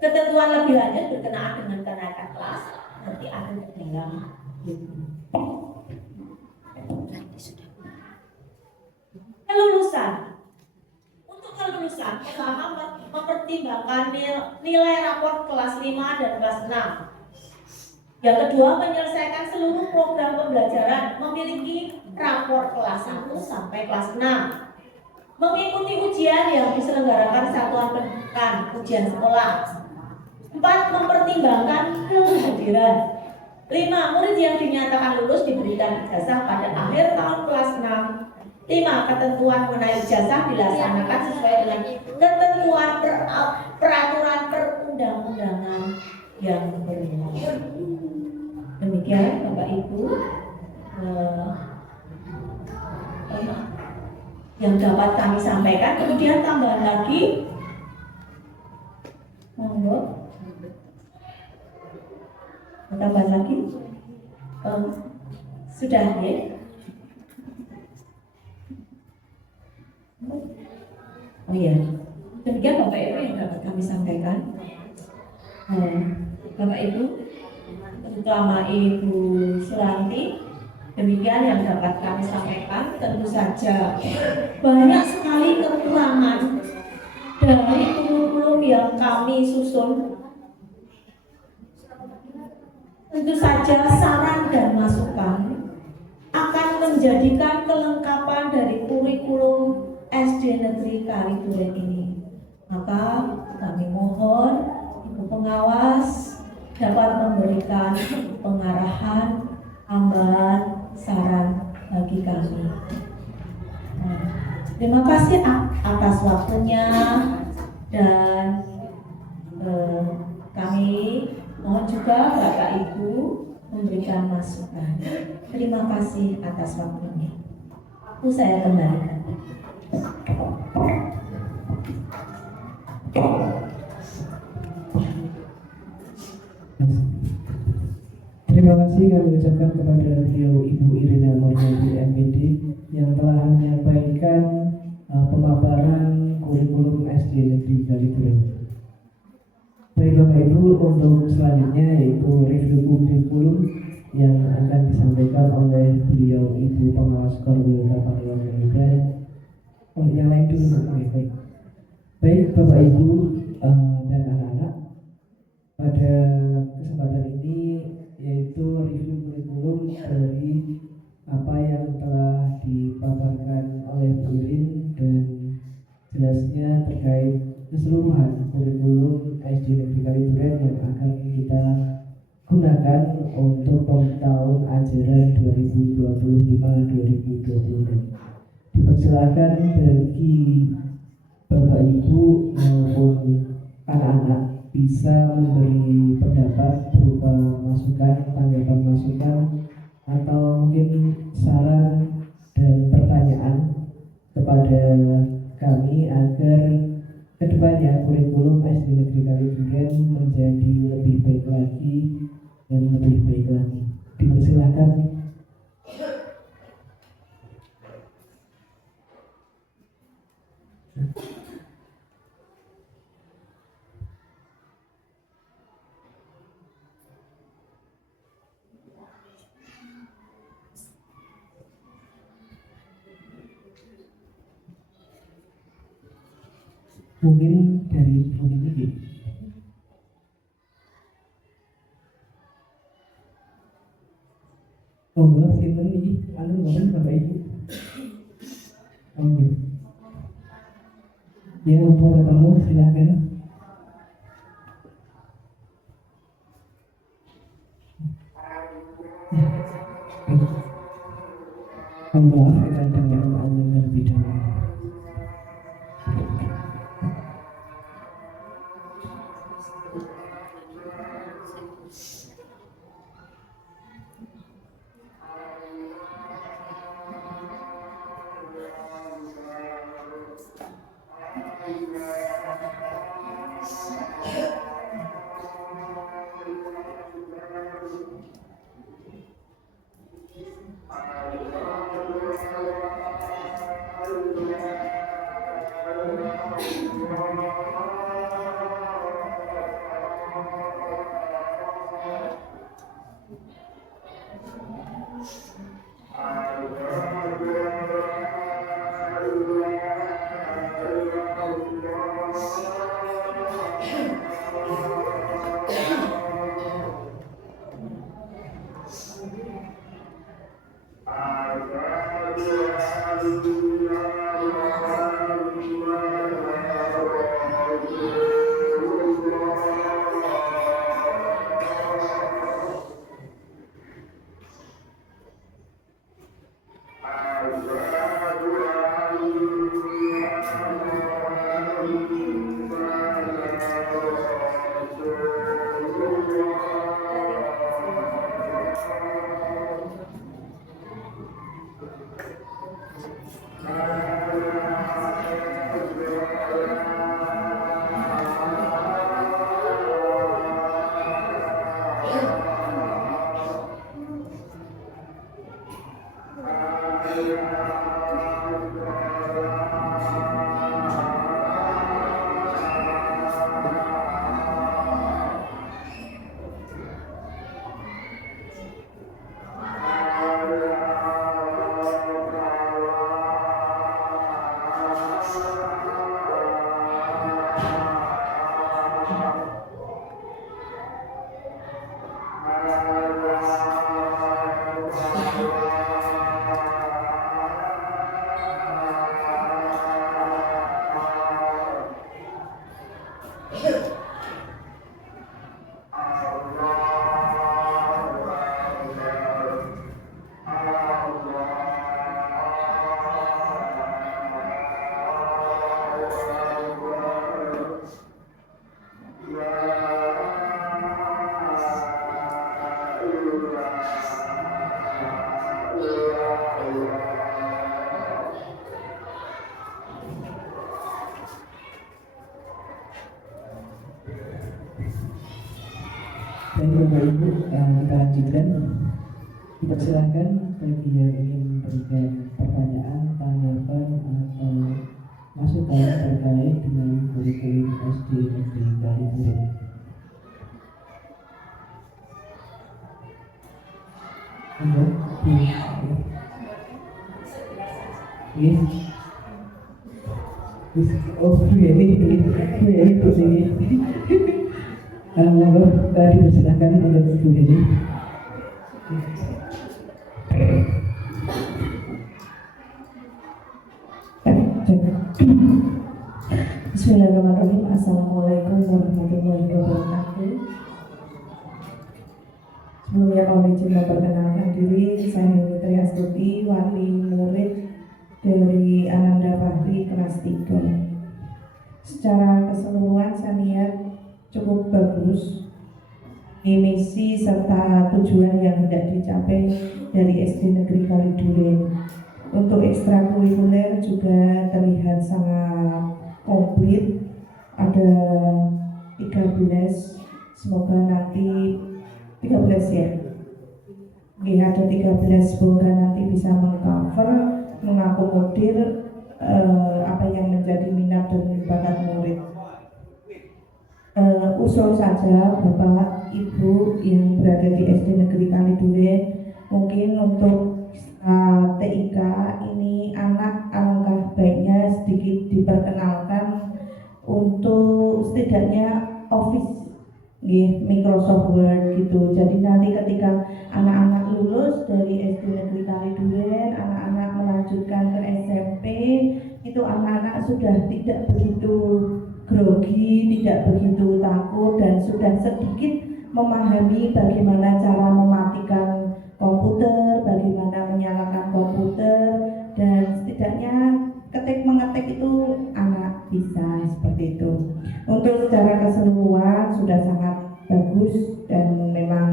Ketentuan lebih lanjut berkenaan dengan kenaikan kelas nanti akan di dalam buku. Kelulusan. Untuk kelulusan, usaha mempertimbangkan nilai rapor kelas 5 dan kelas 6. Yang kedua, menyelesaikan seluruh program pembelajaran memiliki rapor kelas 1 sampai kelas 6. Mengikuti ujian yang diselenggarakan satuan pendidikan, ujian sekolah. 4. Mempertimbangkan kehadiran. 5. Murid yang dinyatakan lulus diberikan ijazah pada akhir tahun kelas 6. 5. Ketentuan mengenai ijazah dilaksanakan sesuai dengan ketentuan peraturan perundang-undangan yang berlaku. Demikian Bapak Ibu yang dapat kami sampaikan. Kemudian tambahan lagi, monggo. Tambahan lagi, sudah ya. Oh iya, demikian Bapak Ibu yang dapat kami sampaikan. Bapak Ibu, terutama Ibu Suranti, demikian yang dapat kami sampaikan. Tentu saja banyak sekali kekurangan dari kurikulum yang kami susun. Tentu saja saran dan masukan akan menjadikan kelengkapan dari kurikulum SD Negeri Kaliburen ini. Maka kami mohon Ibu pengawas dapat memberikan pengarahan, tambahan, saran bagi kami. Terima kasih atas waktunya, dan kami mohon juga Bapak Ibu memberikan masukan. Terima kasih atas waktunya. Saya kembalikan. Terima kasih kami ucapkan kepada beliau Ibu Irina Murniati MPD yang telah menyampaikan pemaparan kurikulum SD Negeri Kaliburen. Baik Bapak Ibu, untuk selanjutnya yaitu review kurikulum yang akan disampaikan oleh beliau Ibu Pengawas Korwil Kapangluar Kaliburen. Yang lain dulu, baik Bapak Ibu dan anak-anak, pada kesempatan ini yaitu review kurikulum dari apa yang telah dipaparkan oleh Bu Irin dan jelasnya terkait keseluruhan kurikulum SD Negeri Kaliburen yang akan kita gunakan untuk tahun ajaran 2025-2026. Dipersilakan bagi Bapak Ibu maupun anak-anak bisa memberi pendapat berupa masukan, tanggapan masukan atau mungkin saran dan pertanyaan kepada kami agar kedepannya kurikulum SD Negeri Kaliburen menjadi lebih baik lagi dan lebih baik lagi. Dipersilahkan. Mungkin dari Bu ini. Monggo sinten iki anu ngoten Bapak Ibu. Oke. Ya, untuk ketemu silakan. Allah kita dengar Allah lebih dahulu. Baik Bapak Ibu, kita lanjutkan. Dipersilahkan bagi yang ingin memberikan pertanyaan, tanggapan atau masukan terkait dengan kurikulum SD Negeri Kaliburen. Enggak? Oh, ini posisi. Monggo tadi dipersilakan untuk Bu Deni. Bismillahirrahmanirrahim. Assalamualaikum warahmatullahi wabarakatuh. Sebelumnya mohon izin memperkenalkan diri, saya Nitri Astuti, wali murid dari Ananda Fahri kelas 3. Secara keseluruhan saya lihat cukup bagus misi serta tujuan yang hendak dicapai dari SD Negeri Kaliduren. Untuk ekstrakurikuler juga terlihat sangat komplit, ada 13, semoga nanti 13 ya. Oke, ada 13, semoga nanti bisa mengcover, mengakomodir apa yang menjadi minat dan bakat murid. Usul saja Bapak Ibu yang berada di SD Negeri Kaliduren, mungkin untuk TIK ini anak alangkah baiknya sedikit diperkenalkan untuk setidaknya Office, Microsoft Word gitu. Jadi nanti ketika anak-anak lulus dari SD Negeri Kaliduren, anak-anak melanjutkan ke SMP, itu anak-anak sudah tidak begitu grogi, tidak begitu takut, dan sudah sedikit memahami bagaimana cara mematikan komputer, bagaimana menyalakan komputer, dan setidaknya mengetik itu anak bisa seperti itu. Untuk secara keseluruhan sudah sangat bagus, dan memang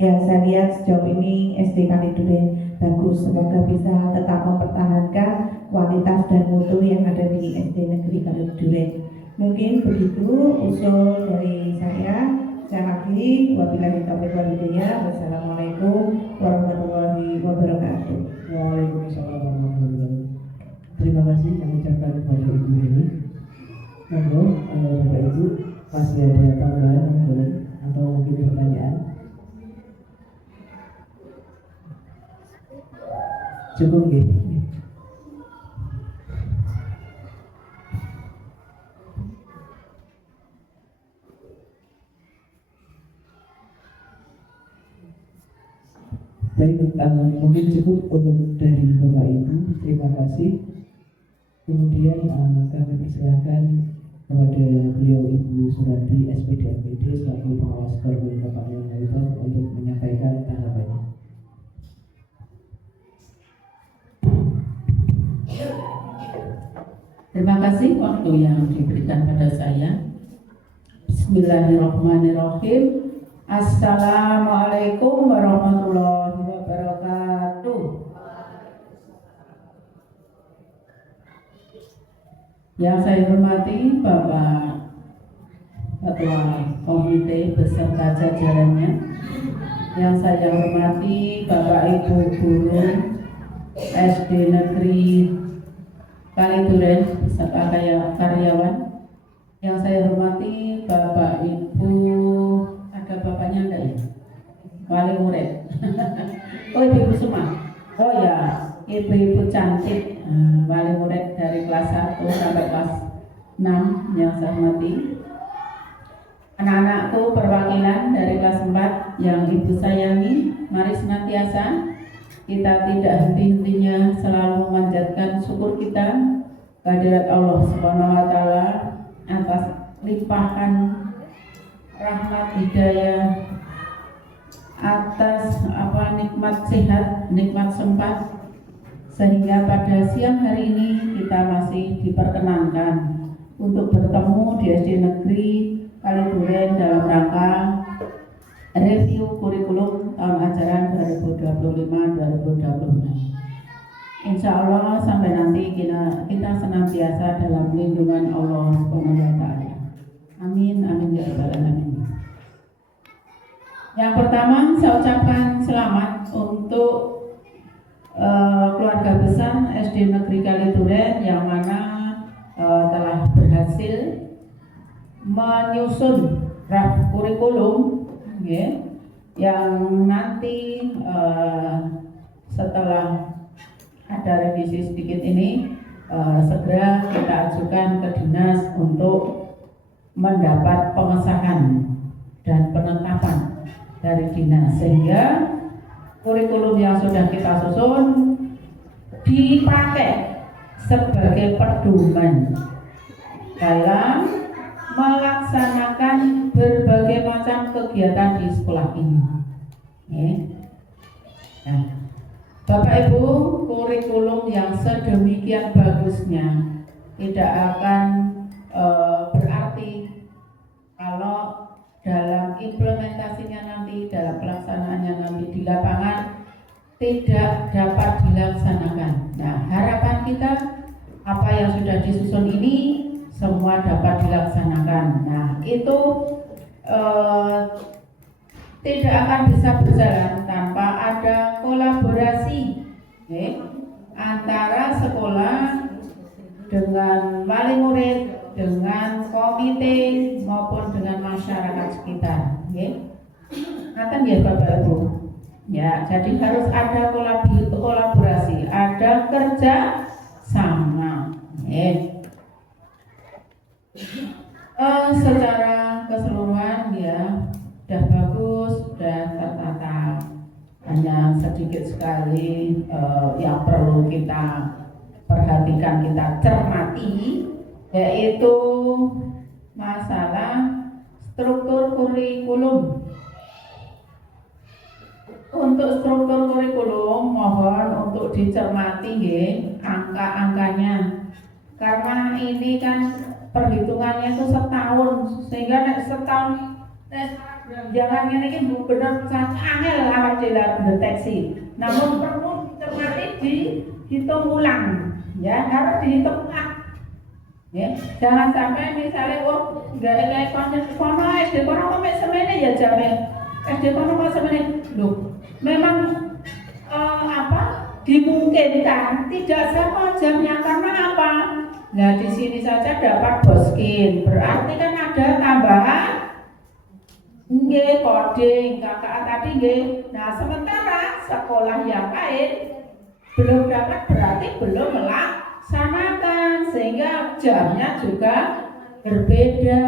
ya saya lihat sejauh ini SD Kaliduren bagus. Semoga bisa tetap mempertahankan kualitas dan mutu yang ada di SD Negeri Kaliduren. Mungkin begitu usul dari saya. Saya akhiri, wabillahi taufiq wal hidayah. Wassalamualaikum warahmatullahi wabarakatuh. Waalaikumsalam warahmatullahi wabarakatuh. Terima kasih kami ucapkan kepada Ibu ini. Monggo Bapak Ibu masih ada tambahan boleh atau mungkin pertanyaan? Cukup gitu. Baik, mungkin cukup untuk dari Bapak Ibu. Terima kasih. Kemudian kami persilahkan kepada beliau Ibu Surati SPD MPD selaku pengawas Korwil Bapak yang Haifat untuk menyampaikan tanggapannya. Terima kasih waktu yang diberikan pada saya. Bismillahirrahmanirrahim. Assalamualaikum warahmatullahi wabarakatuh. Yang saya hormati Bapak Ketua Komite beserta jajarannya, yang saya hormati Bapak Ibu Guru SD Negeri Kaliduren beserta karyawan, yang saya hormati Bapak Ibu, ada bapaknya enggak ya? Wali murid. Oh, ibu semua. Oh ya, ibu-ibu cantik, wali murid dari kelas 1 sampai kelas 6 yang saya hormati. Anak-anakku perwakilan dari kelas 4 yang ibu sayangi, mari senantiasa kita tidak henti-hentinya selalu memanjatkan syukur kita kehadirat Allah Subhanahu wa taala atas limpahan rahmat hidayah, atas nikmat sehat, nikmat sempat, sehingga pada siang hari ini kita masih diperkenankan untuk bertemu di SD Negeri Kaliduren dalam rangka review kurikulum tahun ajaran 2025-2026. Insya Allah sampai nanti kita senantiasa dalam lindungan Allah Subhanahu wa taala. Amin amin ya rabbal alamin. Yang pertama saya ucapkan selamat untuk keluarga besar SD Negeri Kaliduren yang mana telah berhasil menyusun draft kurikulum yang nanti setelah ada revisi sedikit ini segera kita ajukan ke dinas untuk mendapat pengesahan dan penetapan dari dinas, sehingga kurikulum yang sudah kita susun dipakai sebagai pedoman dalam melaksanakan berbagai macam kegiatan di sekolah ini. Nah, Bapak Ibu, kurikulum yang sedemikian bagusnya tidak akan berarti kalau dalam implementasinya di lapangan tidak dapat dilaksanakan. Nah, harapan kita apa yang sudah disusun ini semua dapat dilaksanakan. Nah, itu tidak akan bisa berjalan tanpa ada kolaborasi antara sekolah dengan wali murid, dengan komite maupun dengan masyarakat sekitar. Ngaten ya Bapak Ibu. Ya, jadi harus ada kolaborasi, ada kerja sama. Secara keseluruhan ya sudah bagus, sudah tertata. Hanya sedikit sekali yang perlu kita perhatikan, kita cermati, yaitu masalah struktur kurikulum. Untuk struktur kurikulum mohon untuk dicermati angka-angkanya, karena ini kan perhitungannya itu setahun, sehingga setahun jangan ini benar sangat angel awak deteksi. Namun perlu dicermati, dihitung ulang, ya harus dihitung ulang. Ya, jangan sampai misalnya nggak kayak kono SD kono kok semene ya jamin SD kono kok semene loh. Memang dimungkinkan tidak sama jamnya karena apa? Nah di sini saja dapat boskin, berarti kan ada tambahan coding KKA tadi Nah sementara sekolah yang lain belum dapat, berarti belum melaksanakan, sehingga jamnya juga berbeda.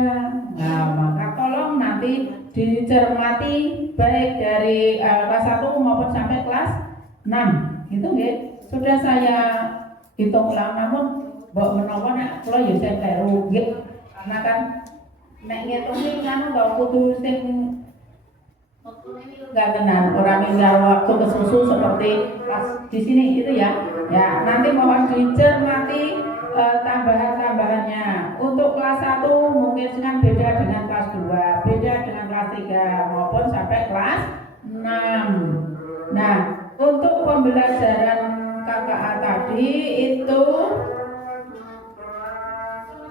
Nah maka tolong nanti dicermati baik dari kelas 1 maupun sampai kelas 6 itu sudah saya hitung ulang. Namun mbok menawa nek kula ya saya kleru karena kan nek ngitung kan kudu sing enggak tenan, orang yang waktu kesusu seperti pas di sini itu ya. Ya, nanti mohon dicermati tambahan-tambahannya. Untuk kelas 1 mungkin kan beda dengan kelas 2, beda dengan kelas 3 maupun sampai kelas 6. Nah, untuk pembelajaran KKA tadi itu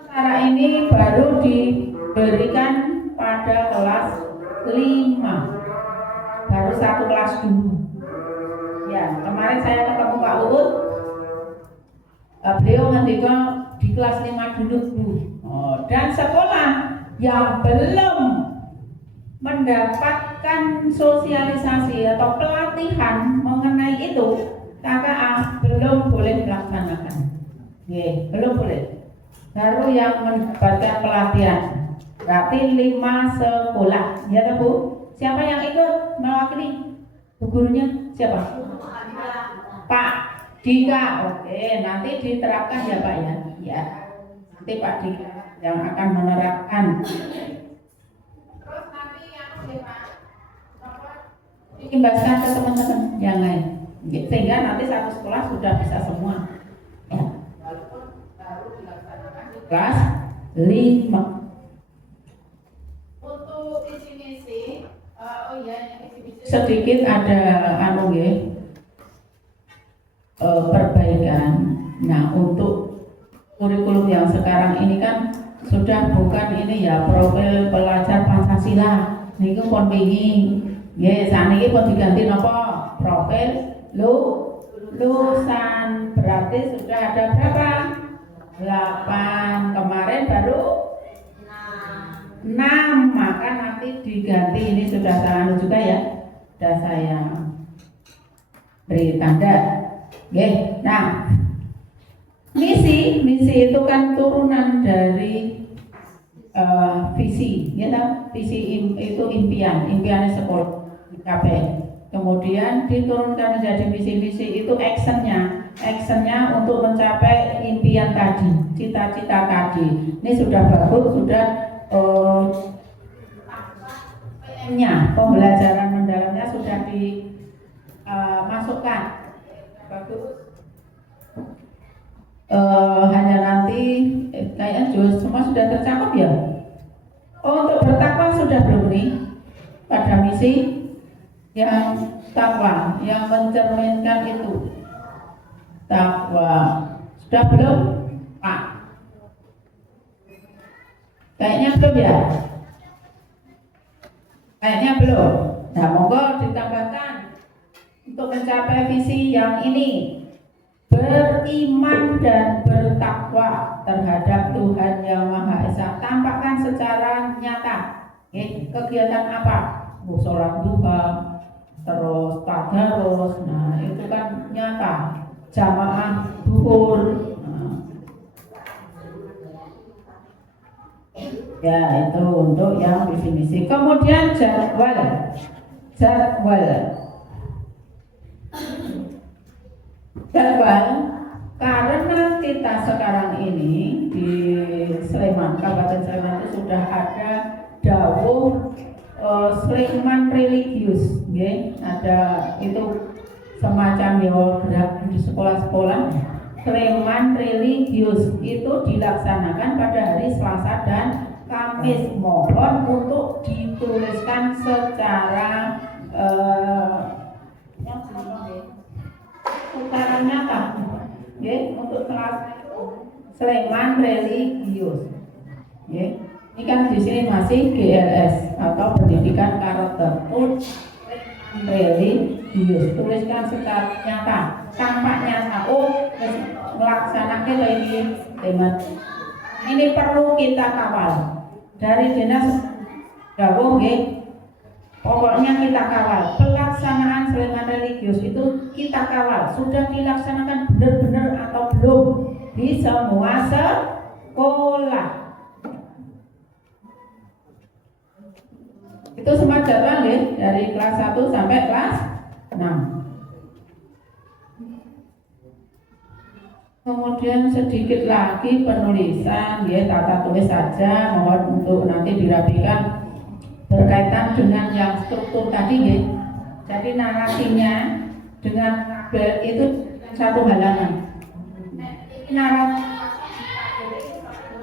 cara ini baru diberikan pada kelas 5. Baru 1 kelas dulu. Ya, kemarin saya ketemu Pak Uut. Beliau ngendika di kelas 5 dulu Bu. Dan sekolah yang belum mendapatkan sosialisasi atau pelatihan mengenai itu KKA belum boleh melaksanakan. Belum boleh. Baru yang mendapatkan pelatihan. Berarti 5 sekolah. Ya Bu? Siapa yang ikut mewakili? Bu gurunya siapa? Pak Dika. Oke, nanti diterapkan ya Pak ya. Ya. Nanti Pak Dika yang akan menerapkan. Terus nanti yang diimbaskan ke teman-teman yang lain. Sehingga nanti satu sekolah sudah bisa semua. Ya. Walaupun baru dilaksanakan di kelas 5. Untuk visi-misi sedikit ada perbaikan. Nah, untuk kurikulum yang sekarang ini kan sudah bukan ini ya profil pelajar Pancasila. Niku pun pingin. Saniki pun diganti napa? Profil lulusan. Berarti sudah ada berapa? 8. Kemarin baru 6, maka nanti diganti. Ini sudah saya juga ya, sudah saya beri tanda. Nah, misi itu kan turunan dari visi, ya visi itu impian sekolah dicapai. Kemudian diturunkan menjadi visi-visi itu actionnya untuk mencapai impian tadi, cita-cita tadi. Ini sudah bagus, sudah pembelajaran mendalamnya sudah dimasukkan. Bagus. Hanya nanti kayaknya semua sudah tercakup ya. Untuk bertakwa sudah belum nih pada misi? yang takwa, yang mencerminkan itu takwa. Sudah belum, Pak? Kayaknya belum ya? Kayaknya belum. Nah, monggo ditambahkan untuk mencapai visi yang ini, beriman dan bertakwa terhadap Tuhan Yang Maha Esa. Tampakkan secara nyata. Kegiatan apa? Sholat duha, terus tadarus. Nah, itu kan nyata. Jamaah duhur. Ya, itu untuk yang definisi. Kemudian jadwal. Karena kita sekarang ini di Sleman, Kabupaten Sleman itu sudah ada dawuh Sleman religius, ada itu semacam gerak di sekolah-sekolah. Sleman religius itu dilaksanakan pada hari Selasa dan Kamis. Mohon untuk dituliskan secara nyata, untuk Selasa itu Sleman religius. Ini kan di sini masih GLS atau pendidikan karakter. Religius, tuliskan secara nyata, tampak nyata. Melaksanakan ini teman. Ini perlu kita kawal dari dinas dawuh, pokoknya kita kawal pelaksanaan Sleman religius itu kita kawal sudah dilaksanakan benar-benar atau belum di semua sekolah. Itu semua jadwal dari kelas 1 sampai kelas 6. Kemudian sedikit lagi penulisan, tata tulis saja, mohon untuk nanti dirapikan berkaitan dengan yang struktur tadi. Jadi narasinya dengan tabel itu satu halaman. Narasi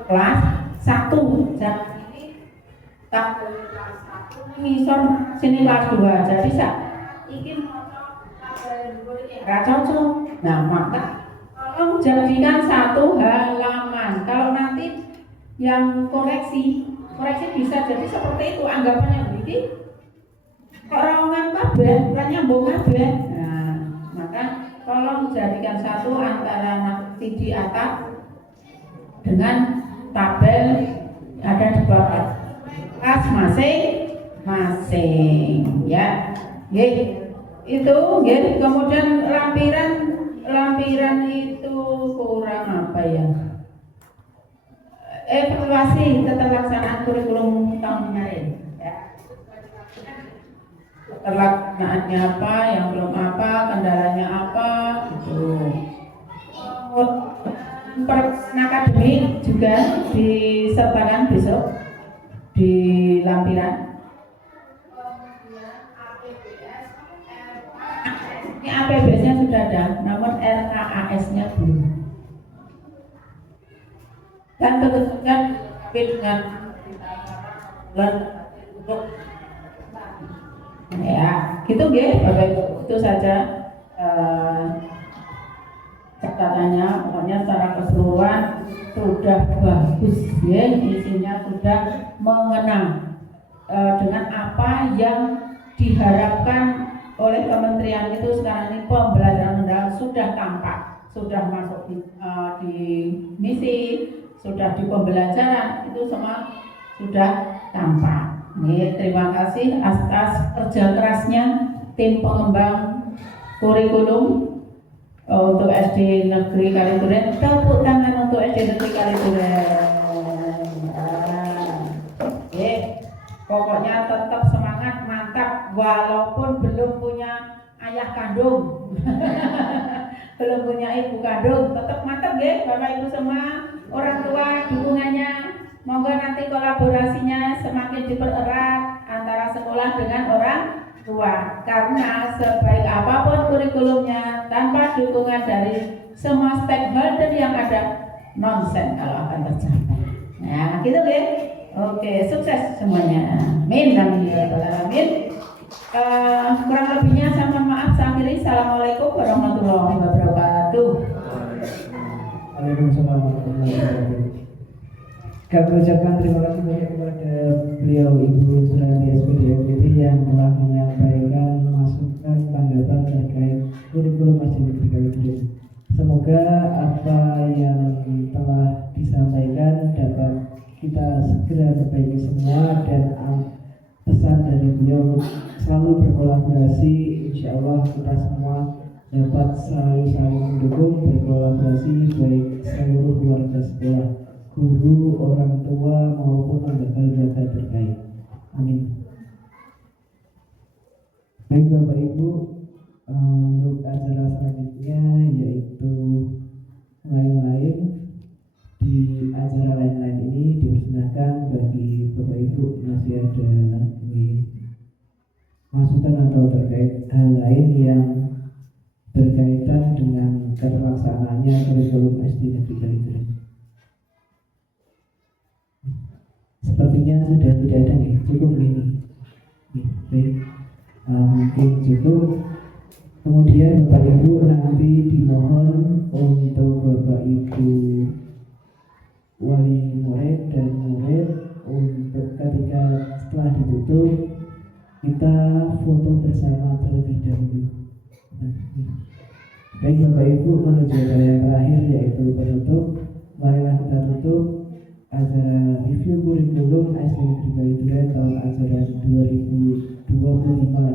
kelas 1 tak ngisor sini kelas 2. Jadi ini cocok. Nah, maka tolong jadikan satu halaman. Kalau nanti yang koreksi bisa jadi seperti itu, anggapannya begini. Kok rawangan kabeh, kan nyambung kabeh. Nah, maka tolong jadikan satu antara nanti di atas dengan tabel ada di bawah kelas masing-masing, ya. Itu, kemudian lampiran itu kurang apa ya? Evaluasi keterlaksanaan kurikulum tahun kemarin. Keterlaksanaannya apa, yang belum apa, kendalanya apa, itu. Peran akademik juga disertakan besok di lampiran. Ini APBS-nya sudah ada, namun RKAS-nya belum. Dan tentu saja dengan untuk gitu Bapak Ibu, itu saja catatannya. Pokoknya secara keseluruhan sudah bagus, isinya sudah mengena dengan apa yang diharapkan oleh kementerian itu. Sekarang ini pembelajaran mendalam sudah tampak, sudah masuk di misi, sudah di pembelajaran, itu semua sudah tampak. Terima kasih atas kerja kerasnya tim pengembang kurikulum untuk SD Negeri Kaliduren. Tepuk tangan untuk SD Negeri Kaliduren. Pokoknya tetap semangat, mantap, walaupun belum punya ayah kandung, belum punya ibu kandung, tetap mantap Bapak Ibu semua, orang tua dukungannya. Moga nanti kolaborasinya semakin dipererat antara sekolah dengan orang tua, karena sebaik apapun kurikulumnya tanpa dukungan dari semua stakeholder yang ada, nonsen kalau akan tercapai. Nah, gitu Oke, sukses semuanya. Amin, amin, ya rabbal alamin. Kurang lebihnya saya mohon maaf. Saya akhiri. Assalamualaikum warahmatullahi wabarakatuh. Waalaikumsalam warahmatullahi wabarakatuh. Kami ucapkan terima kasih banyak kepada beliau Ibu Surati SPD MPT yang telah menyampaikan masukan tanggapan terkait kurikulum Masjid Negeri Kaliduren. Semoga apa yang telah disampaikan dapat kita segera perbaiki semua, dan pesan dari beliau selalu berkolaborasi. Insya Allah kita semua dapat selalu saling mendukung, berkolaborasi baik seluruh keluarga sekolah, guru, orang tua maupun lembaga-lembaga terkait. Amin. Baik Bapak Ibu, untuk acara selanjutnya yaitu lain-lain. Di acara lain-lain ini dipersilakan bagi Bapak Ibu masih ada masukan atau terkait hal lain yang berkaitan dengan keterlaksanaannya kurikulum SD Negeri Kaliduren. Sepertinya sudah tidak ada nih, cukup ini. Baik, mungkin cukup. Kemudian Bapak Ibu nanti dimohon untuk Bapak Ibu wali murid dan murid untuk ketika setelah ditutup kita foto bersama terlebih dahulu. Baik Bapak Ibu, menuju acara yang terakhir yaitu penutup. Marilah kita tutup acara review kurikulum SD Negeri Kaliduren tahun ajaran 2025.